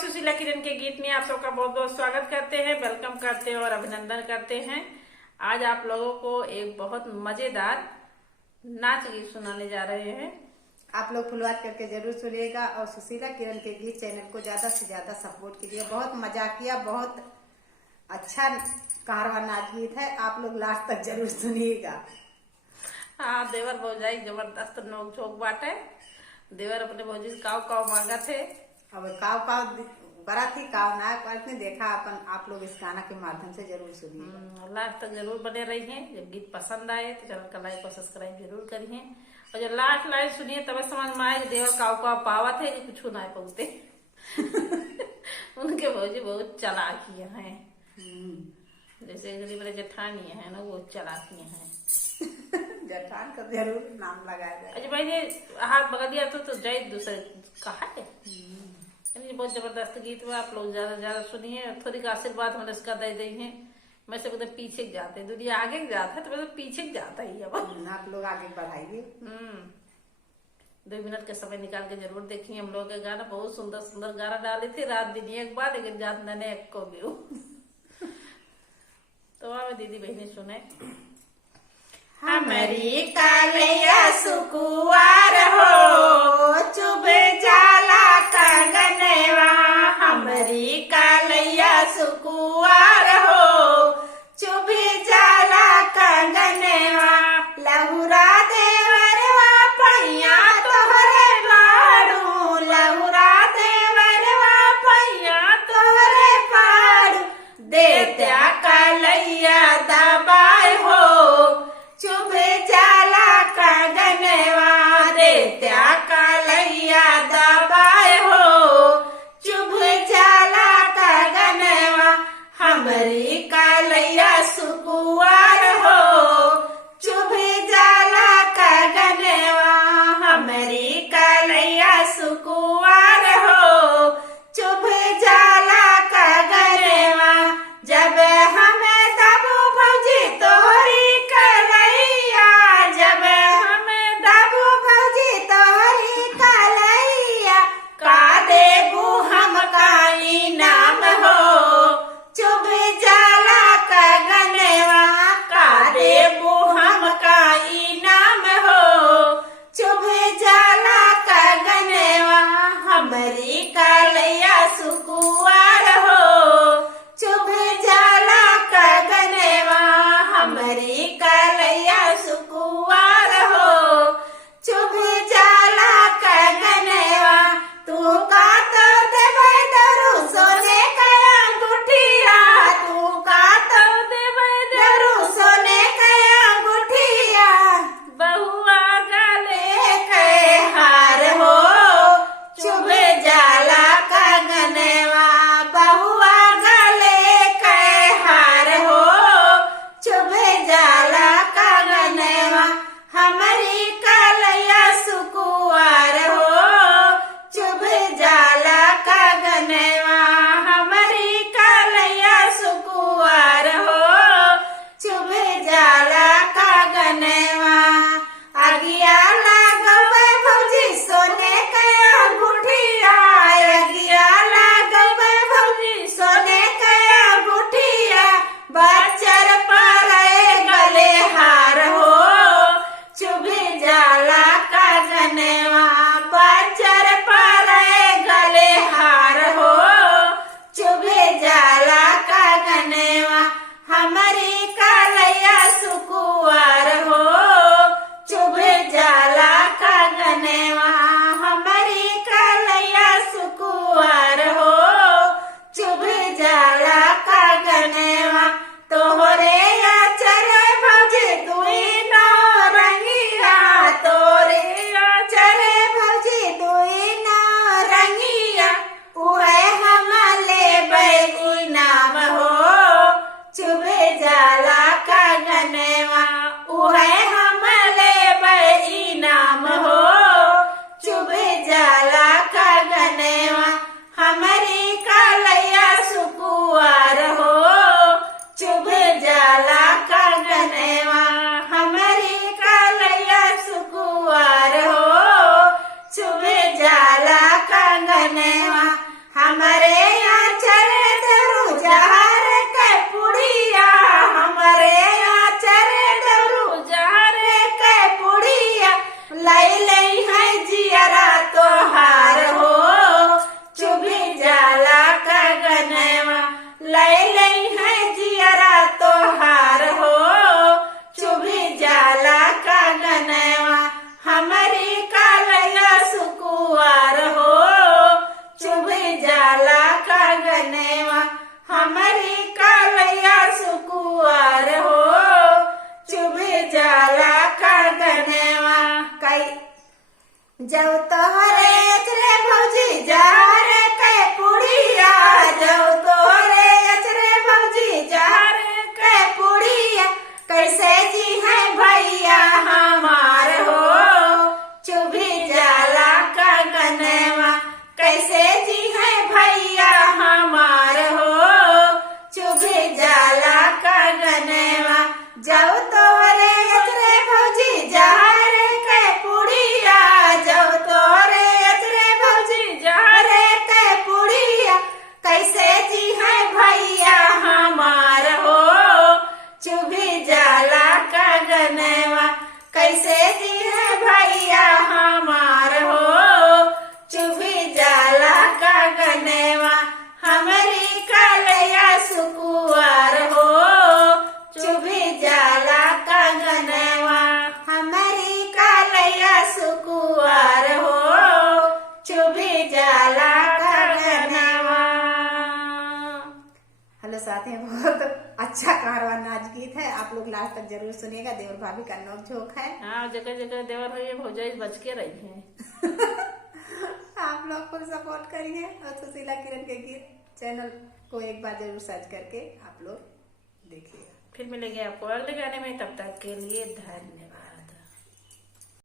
सुशीला किरण के गीत में आप सबका बहुत बहुत स्वागत करते हैं, वेलकम करते हैं और अभिनंदन करते हैं। आज आप लोगों को एक बहुत मजेदार नाच गीत सुनाने जा रहे हैं। आप लोग फुलवार करके जरूर सुनिएगा और सुशीला किरण के गीत चैनल को ज्यादा से ज्यादा सपोर्ट कीजिए। बहुत मजाकिया, बहुत अच्छा कारवा नाच गीत है, आप लोग लास्ट तक जरूर सुनिएगा। हाँ, देवर भौजाई जबरदस्त नोक झोंक बाटे। देवर अपने भौजी से काव काव मांगा थे। अब काव काव करा थी, काव ना करते देखा अपन। आप लोग इस गाना के माध्यम से जरूर सुनिए, लास्ट तक जरूर बने रहिए। जब गीत पसंद आए तो चैनल का लाइक और सब्सक्राइब जरूर करिए और जब लास्ट लाइन सुनिए तब समझ में आए देवर काव काव पावा थे कि कुछ ना पहुंचते। उनके भौजी बहुत चालाकियां हैं, जैसे मेरे जेठानी है ना, वो चालाकियां हैं। जेठान का जरूर नाम लगाया जाए। अच्छा भाई ने हाथ बगा दिया तो जय दूसरे कहा है। बहुत जबरदस्त गीत में आप लोग ज्यादा ज्यादा सुनिए, थोड़ी का आशीर्वाद हम इसका दे देंगे। मैं से बोलते पीछे जाते, दुनिया आगे जाता है तो मैं तो पीछे जाता ही अब। आप लोग आगे बढ़ाइए। 2 मिनट के समय निकाल के जरूर देखिए। हम लोग के गाना बहुत सुंदर सुंदर गाना डाले थे रात दिन एक बार, लेकिन जात मैंने एक को भी तो वहां दीदी बहनी सुने। हमारी कालिया सुकुआर हो, चुभे जाला कंगनवा। हमारी कालिया सुकुआर हो, चुभे जाला कंगनवा। लहुरा देवरवा पैया तोहरे पाड़ू, लहुरा देवरवा पैया तोहरे पाड़ू। देत्या कालिया दबाए हो, चुभे जाला कंगनवा। देत्या कालिया दबाए हो, चुभे जाला कंगनवा। हमारी कालिया सुकुआर हो, चुभे जाला कंगनवा। हमारी कालिया सुकुआर हो, चुभे जाला कंगनवा। जब हमें दबू भौजी तोहरी कलैया, जब हमें दबू भौजी तोहरी कलैया। का देबू हम का इनाम हो, चुभे जाला कंगनवा। का देबू हम का इनाम हो, चुभे जाला कंगनवा। हमारी कालिया सुकुआर हो, चुभे जाला कंगनवा। हमारी कालिया सुकुआर हो, चुभे जाला कंगनवा। तू का तो देवे दरू सोने का अंगूठिया, तू का तो देवे दरू सोने का अंगूठिया। बहुआ गले के हार हो, चुभे जाला कंगनवा। बहुआ गले के हार हो, चुभे जाला कंगनवा। हमारी कालिया सुकुआर हो, चुभे जाला कंगनवा। हमारी कालिया सुकुआर हो, चुभे जाला कंगनवा। अगिया लागवे भौजी सोने का अंगूठिया, अगिया लागवे भौजी सोने का अंगूठिया। बच्चर पर गले हार हो, चुभे जाला कंगनवा। बच्चर पर गले हार हो, चुभे जाला कंगनवा। हमारी कालिया सुकुआर हो, चुभे जाला कंगनवा। हमारी कालिया सुकुआर हो, चुभे जाला कंगनवा। तोहरे आचर भौजी दुई नौ रंगिया, तोरे आचर भौजी दुई नौ रंगिया। उहे हम लेबै इनाम हो, चुभे जाला कंगनवा। उहे हम लेबै इनाम हो, चुभे जाला कंगनवा। हमारी कालिया सुकुआर हो, चुभे जाला कंगनवा। हमारी कालिया सुकुआर हो, चुभे जाला कंगनवा। हमारे यहाँ चरे देवरू जहर के पुड़िया, हमारे यहाँ चरे देवरू जहर के पुड़िया, लई लई है जियरा तोहार हो, चुभी जाला का गनवा, लई लई है जियरा तोहार हो, चुभी जाला का गनवा, हमारी कालया सुकुआर हो, चुभी जाला का गनवा, हमारी कालया सुकुआर हो, चुभी जाला का गनवा। कई जब तोहरे अचरे भौजी जहर के पुड़िया, जब तोहरे अचरे भौजी जहर के पुड़िया, कैसे जी है भैया हमार हो, चुभी जाला का गनवा, कैसे जी है भैया हमार हो, चुभी जाला का गनवा। जब तोहरे अचरे भौजी जहर के पुड़िया, जब तोहरे अचरे भौजी जहर के पुड़िया, कैसे जी है भैया हमार हो, चुभी जाला का गनवा, कैसे जी है भैया हमार हो, चुभी जाला का गनवा, हमारी कालया सुकुआर हो, चुभी जाला का गनवा, हमारी कालया सुकुआर हो, चुभी जाला का गनवा। हेलो साथियों, बहुत अच्छा कारवा नाच गीत है, आप लोग लास्ट तक जरूर सुनिएगा। देवर भाभी का नोक झोंक है। हाँ, जगह जगह देवर है, भौजाई बच के रही है। आप लोग फुल सपोर्ट करिए और सुशीला किरण के गीत चैनल को एक बार जरूर सर्च करके आप लोग देखिए। फिर मिलेंगे आपको अगले गाने में, तब तक के लिए धन्यवाद।